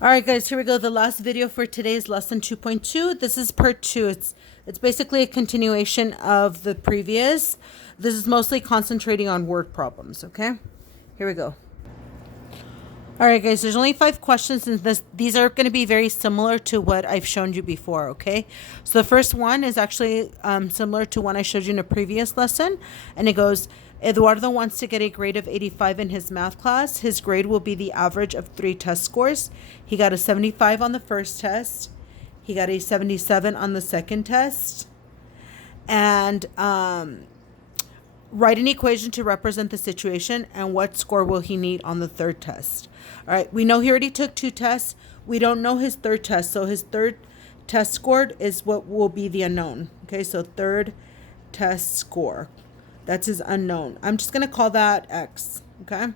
All right, guys, here we go. The last video for today is lesson 2.2. This is part 2. It's basically a continuation of the previous. This is mostly concentrating on word problems, okay? Here we go. All right, guys, there's only 5 questions, and these are going to be very similar to what I've shown you before, okay? So the first one is actually similar to one I showed you in a previous lesson, and it goes, Eduardo wants to get a grade of 85 in his math class. His grade will be the average of 3 test scores. He got a 75 on the first test. He got a 77 on the second test. And write an equation to represent the situation, and what score will he need on the third test. All right, we know he already took 2 tests. We don't know his third test, so his third test score is what will be the unknown. Okay, so third test score. That's his unknown. I'm just going to call that X, okay?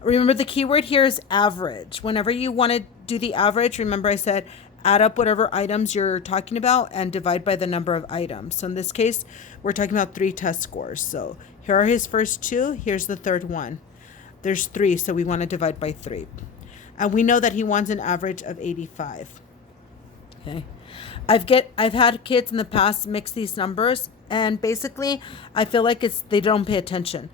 Remember, the keyword here is average. Whenever you want to do the average, remember I said add up whatever items you're talking about and divide by the number of items. So in this case, we're talking about 3 test scores. So here are his first 2. Here's the third one. There's 3, so we want to divide by 3. And we know that he wants an average of 85. Okay. I've had kids in the past mix these numbers, and basically I feel like they don't pay attention.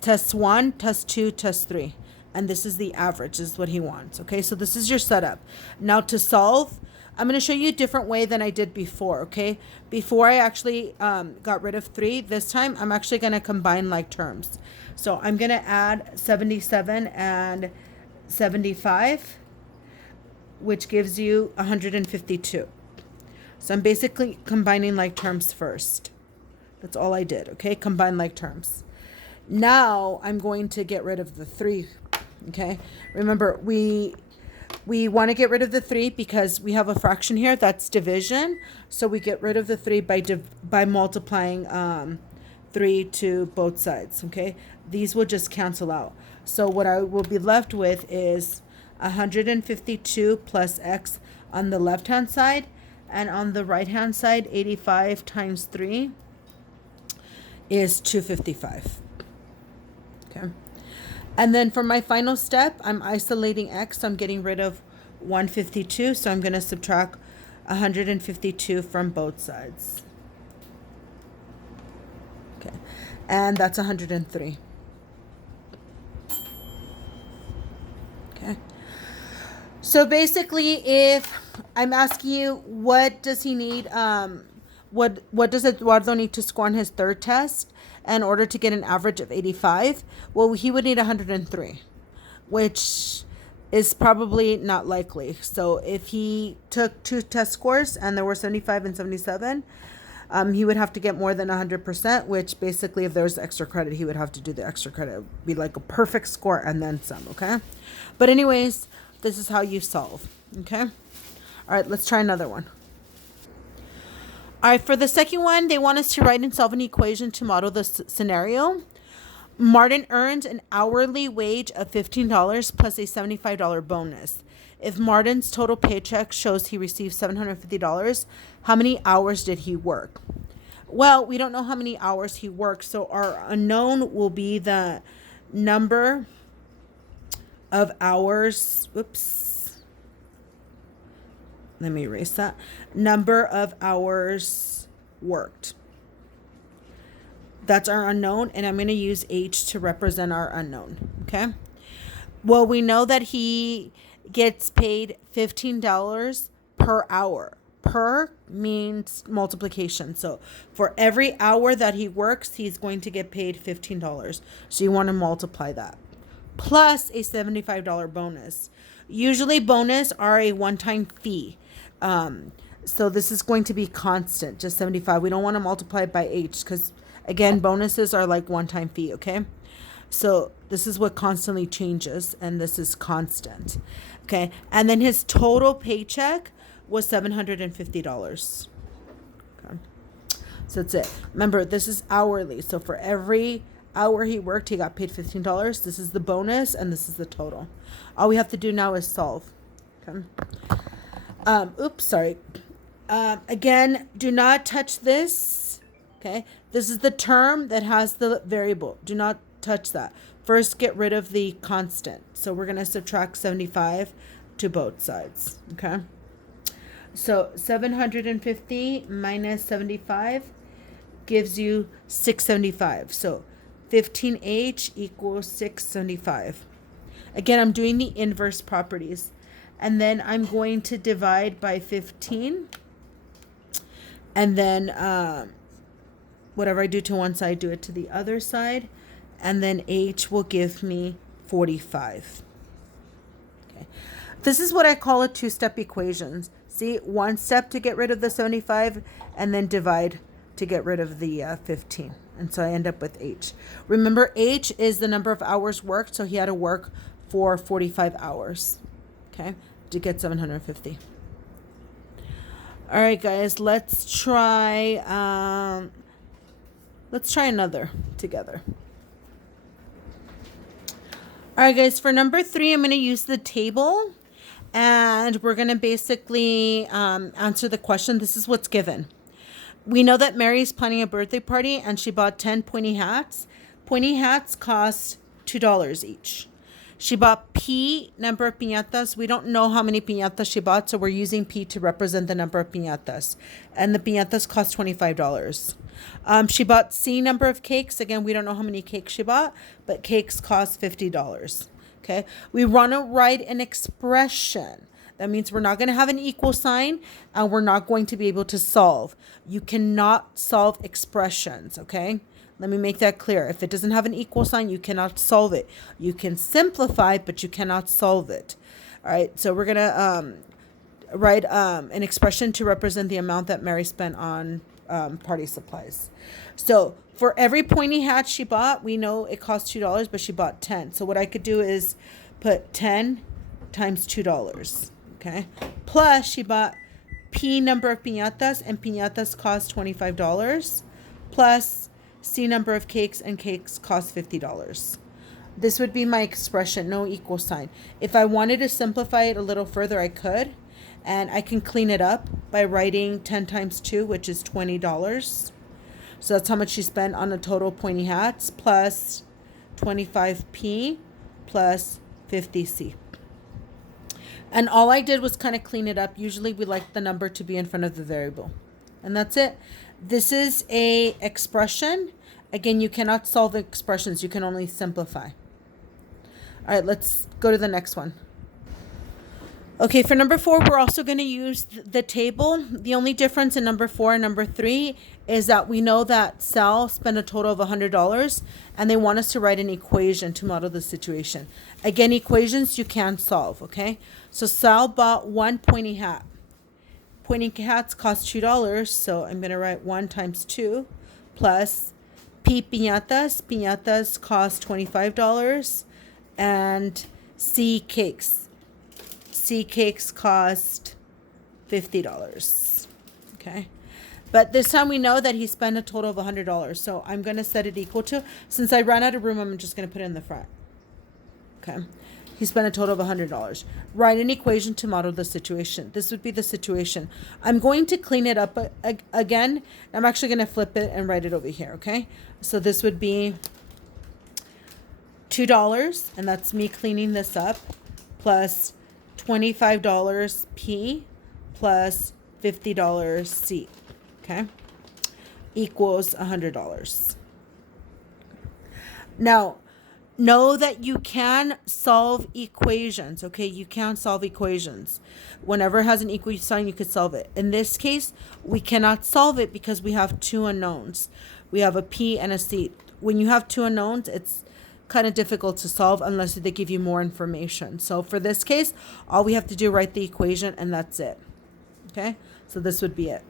Test 1, test 2, test 3. And this is the average, is what he wants. Okay, so this is your setup. Now to solve, I'm going to show you a different way than I did before, okay? Before I actually got rid of 3, this time I'm actually going to combine like terms. So I'm going to add 77 and 75, which gives you 152. So I'm basically combining like terms first. That's all I did, okay? Combine like terms. Now I'm going to get rid of the 3, okay? Remember, we want to get rid of the 3 because we have a fraction here that's division. So we get rid of the 3 by multiplying 3 to both sides, okay? These will just cancel out. So what I will be left with is 152 plus X on the left-hand side, and on the right-hand side, 85 times 3 is 255. Okay. And then for my final step, I'm isolating X. So I'm getting rid of 152. So I'm going to subtract 152 from both sides. Okay. And that's 103. Okay. So basically, if I'm asking you, what does he need? What does Eduardo need to score on his third test in order to get an average of 85? Well, he would need 103, which is probably not likely. So if he took 2 test scores and there were 75 and 77, he would have to get more than 100%, which basically if there's extra credit, he would have to do the extra credit. It would be like a perfect score and then some, okay? But anyways, this is how you solve, okay? All right, let's try another one. All right, for the second one, they want us to write and solve an equation to model the scenario. Martin earned an hourly wage of $15 plus a $75 bonus. If Martin's total paycheck shows he received $750, how many hours did he work? Well, we don't know how many hours he worked, so our unknown will be the number of hours. Oops. Let me erase that. Number of hours worked. That's our unknown, and I'm going to use H to represent our unknown, okay? Well, we know that he gets paid $15 per hour. Per means multiplication. So for every hour that he works, he's going to get paid $15. So you want to multiply that. Plus a $75 bonus. Usually bonus are a one-time fee. So this is going to be constant, just 75. We don't want to multiply it by H because, again, bonuses are like one-time fee, okay? So this is what constantly changes, and this is constant, okay? And then his total paycheck was $750. Okay, so that's it. Remember, this is hourly. So for every hour he worked, he got paid $15. This is the bonus, and this is the total. All we have to do now is solve. Okay. Oops, sorry. Again, do not touch this. Okay. This is the term that has the variable. Do not touch that. First, get rid of the constant. So we're going to subtract 75 to both sides, okay? So 750 minus 75 gives you 675. So 15H equals 675. Again, I'm doing the inverse properties. And then I'm going to divide by 15. And then whatever I do to one side, do it to the other side. And then H will give me 45. Okay. This is what I call a two-step equations. See, one step to get rid of the 75 and then divide to get rid of the 15. And so I end up with H. Remember, H is the number of hours worked. So he had to work for 45 hours, okay, to get 750. All right, guys, let's try another together. All right, guys, for number 3, I'm going to use the table, and we're going to basically answer the question. This is what's given. We know that Mary's planning a birthday party, and she bought 10 pointy hats. Pointy hats cost $2 each. She bought P number of piñatas. We don't know how many piñatas she bought, so we're using P to represent the number of piñatas. And the piñatas cost $25. She bought C number of cakes. Again, we don't know how many cakes she bought, but cakes cost $50. Okay, we want to write an expression. That means we're not going to have an equal sign, and we're not going to be able to solve. You cannot solve expressions, okay? Let me make that clear. If it doesn't have an equal sign, you cannot solve it. You can simplify, but you cannot solve it. All right, so we're going to write an expression to represent the amount that Mary spent on party supplies. So for every pointy hat she bought, we know it cost $2, but she bought 10. So what I could do is put 10 times $2, okay? Plus she bought P number of piñatas, and piñatas cost $25, plus C number of cakes, and cakes cost $50. This would be my expression, no equal sign. If I wanted to simplify it a little further, I could. And I can clean it up by writing 10 times 2, which is $20. So that's how much she spent on the total pointy hats, plus 25P, plus 50C. And all I did was kind of clean it up. Usually we like the number to be in front of the variable. And that's it. This is a expression. Again, you cannot solve expressions. You can only simplify. All right, let's go to the next one. Okay, for number 4, we're also going to use the table. The only difference in number 4 and number 3 is that we know that Sal spent a total of $100, and they want us to write an equation to model the situation. Again, equations you can solve, okay? So Sal bought 1 pointy hat. Pointy hats cost $2, so I'm going to write 1 times 2 plus P piñatas. Piñatas cost $25, and C cakes. C cakes cost $50. Okay. But this time we know that he spent a total of $100. So I'm going to set it equal to, since I ran out of room, I'm just going to put it in the front. Okay. He spent a total of $100. Write an equation to model the situation. This would be the situation. I'm going to clean it up again. I'm actually going to flip it and write it over here, okay? So this would be $2, and that's me cleaning this up, plus $25 P, plus $50 C, okay? Equals $100. Now, know that you can solve equations, okay? You can solve equations. Whenever it has an equal sign, you could solve it. In this case, we cannot solve it because we have 2 unknowns. We have a P and a C. When you have 2 unknowns, it's kind of difficult to solve unless they give you more information. So for this case, all we have to do, write the equation, and that's it. Okay? So this would be it.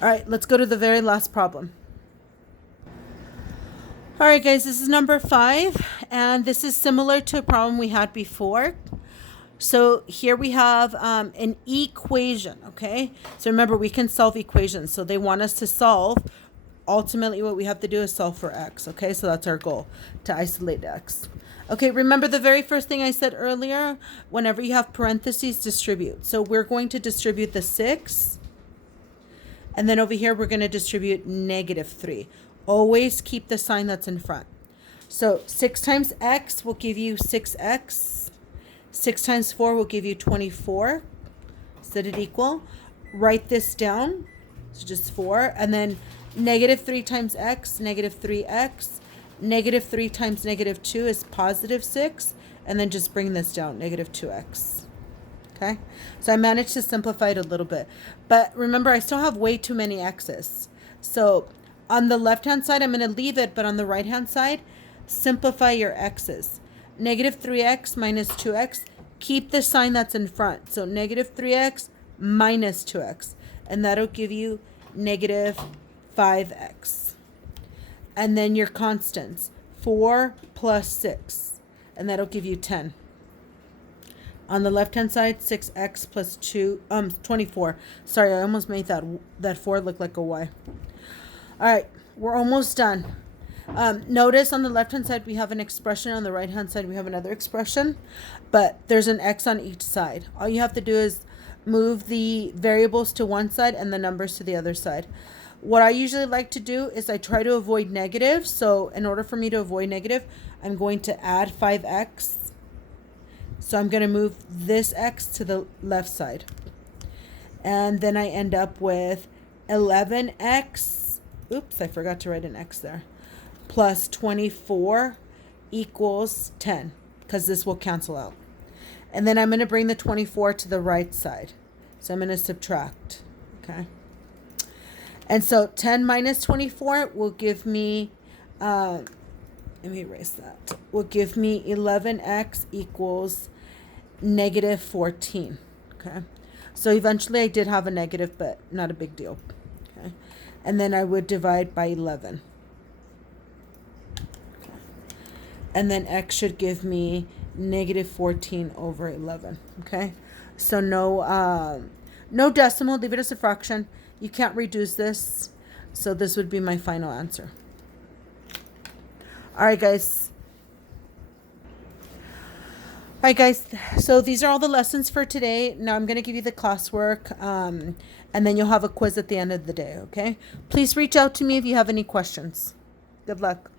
All right, let's go to the very last problem. All right, guys, this is number 5, and this is similar to a problem we had before. So here we have an equation, okay? So remember, we can solve equations. So they want us to solve. Ultimately, what we have to do is solve for x, okay? So that's our goal, to isolate x. Okay, remember the very first thing I said earlier? Whenever you have parentheses, distribute. So we're going to distribute the 6, and then over here, we're going to distribute -3. Always keep the sign that's in front. So 6 times x will give you 6x 6 times 4 will give you 24. Set it equal. Write this down. So just 4. And then negative 3 times x, negative 3x. Negative 3 times negative 2 is positive 6. And then just bring this down, negative 2x. Okay? So I managed to simplify it a little bit. But remember, I still have way too many x's. So on the left-hand side, I'm going to leave it. But on the right-hand side, simplify your x's. Negative 3x minus 2x. Keep the sign that's in front. So negative 3x minus 2x. And that'll give you negative 5x. And then your constants. 4 plus 6. And that'll give you 10. On the left-hand side, 6x plus 24. Sorry, I almost made that 4 look like a y. All right, we're almost done. Notice on the left-hand side, we have an expression. On the right-hand side, we have another expression. But there's an x on each side. All you have to do is move the variables to one side and the numbers to the other side. What I usually like to do is I try to avoid negative. So in order for me to avoid negative, I'm going to add 5x. So I'm going to move this x to the left side. And then I end up with 11x. Oops, I forgot to write an x there. Plus 24 equals 10, because this will cancel out. And then I'm going to bring the 24 to the right side. So I'm going to subtract. Okay. And so 10 minus 24 will give me, let me erase that, will give me 11x equals negative 14. Okay. So eventually I did have a negative, but not a big deal. Okay. And then I would divide by 11. Okay. And then x should give me negative 14 over 11. Okay. So no decimal, leave it as a fraction. You can't reduce this. So this would be my final answer. All right, guys. All right, guys. So these are all the lessons for today. Now I'm going to give you the classwork, and then you'll have a quiz at the end of the day, okay? Please reach out to me if you have any questions. Good luck.